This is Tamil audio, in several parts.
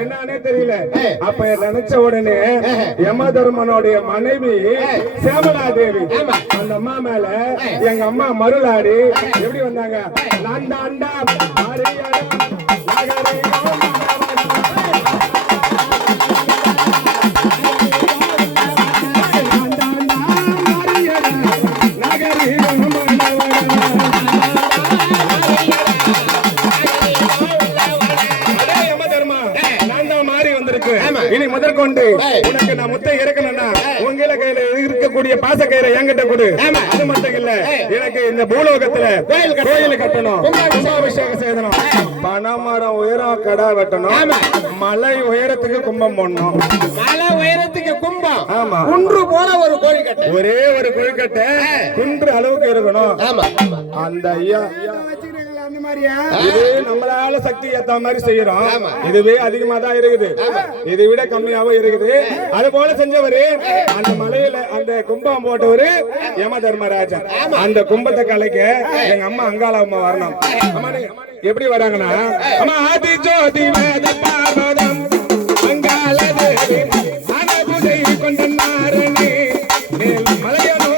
என்னன்னே தெரியல. அப்ப நினைச்ச உடனே யமதர்மனுடைய மனைவி சேமலா தேவி அந்த அம்மா மேல எங்க அம்மா மருளாடி எப்படி வந்தாங்க? லாண்டா அண்டா இனி முதற்கொண்டு உனக்கு நான் முத்தை இறக்கணும்னா உங்கள கையில இருக்கக்கூடிய பாச கயிறை என்கிட்ட கொடு. அது மட்டும் இல்ல, எனக்கு இந்த பூலோகத்துல கோயில் கட்டணும், கும்பாபிஷேகம் செய்யணும், பனைமரம் உயரம் கடா வெட்டணும், மலை உயரத்துக்கு கும்பம் போடணும். மலை உயரத்துக்கு கும்பம்? ஆமா. குன்று போல ஒரு கோழிக்கட்டை, ஒரே ஒரு கோழிக்கட்டை குன்று அளவுக்கு இருக்கணும். அந்த ஐயா இது நம்மளால சக்தி ஏத்த மாதிரி செய்யறோம். இதுவே அதிகமா தான் இருக்குது, இதை விட கம்மியாவும் இருக்குது. அது போல செஞ்சவரு அந்த மலையில அந்த கும்பம் போட்டவரு யம தர்மராஜன். அந்த கும்பத்தை கலைக்க எங்க அம்மா அங்காள அம்மா வரணும். எப்படி வராங்கன்னா, அம்மா ஆதி ஜோதி வேத பார்வதம் அங்காள தேவி அனபுதை கொண்ட நாரணி மலையனோ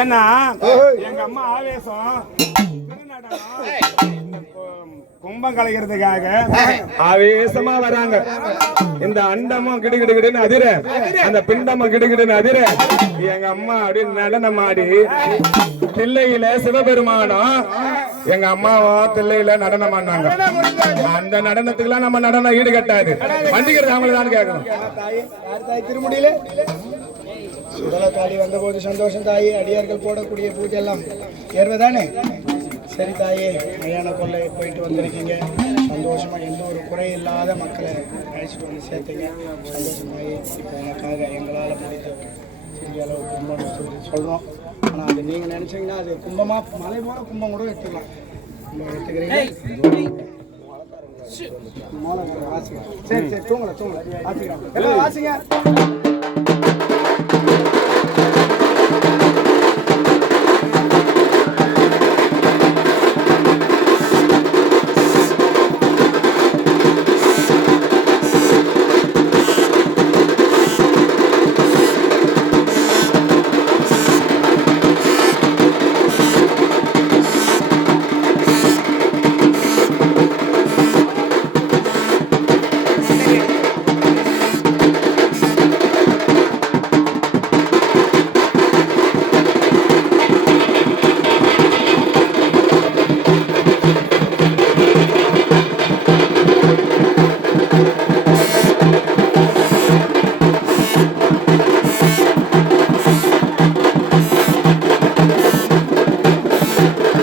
ஏன்னா எங்க அம்மா ஆவேசம் கும்பம் கலைக்கிறதுக்காக ஆவேசமா வராங்க. இந்த அண்டமும் கிடுகிடுன்னு அதிர, அந்த பிண்டமும் கிடுகிடுன்னு அதிர எங்க அம்மா அப்படின்னு நடனம் ஆடி தில்லையில சிவபெருமானம் எங்க அம்மாவும் தில்லையில நடனம் ஆடினாங்க. அந்த நடனத்துக்குலாம் நம்ம நடனம் ஈடு கட்டாது. வண்டிக்கிறது அவங்களதான் கேட்கணும். திருமுடியில சுடலக்காளி வந்த போது சந்தோஷம் தாயே. அடியார்கள் போடக்கூடிய பூஜை எல்லாம் ஏறுவதானே? சரி தாயே, மயான கொள்ளை போயிட்டு வந்திருக்கீங்க, சந்தோஷமா எந்த ஒரு குறை இல்லாத மக்களை அழைச்சிட்டு வந்து சேர்த்தீங்க. சந்தோஷம் தாயே. இப்போ எனக்காக எங்களால் முடிஞ்ச சிறிய அளவு கும்பம்னு சொல்கிறோம். ஆனால் அது நீங்கள் நினச்சிங்கன்னா அது கும்பமாக மலை போல கும்பம் கூட எடுத்துக்கலாம். கும்பம் எடுத்துக்கிறீங்க. சரி சரி, தூங்கலை ஆசிக்கிறோம். எல்லாம் ஆசிங்க.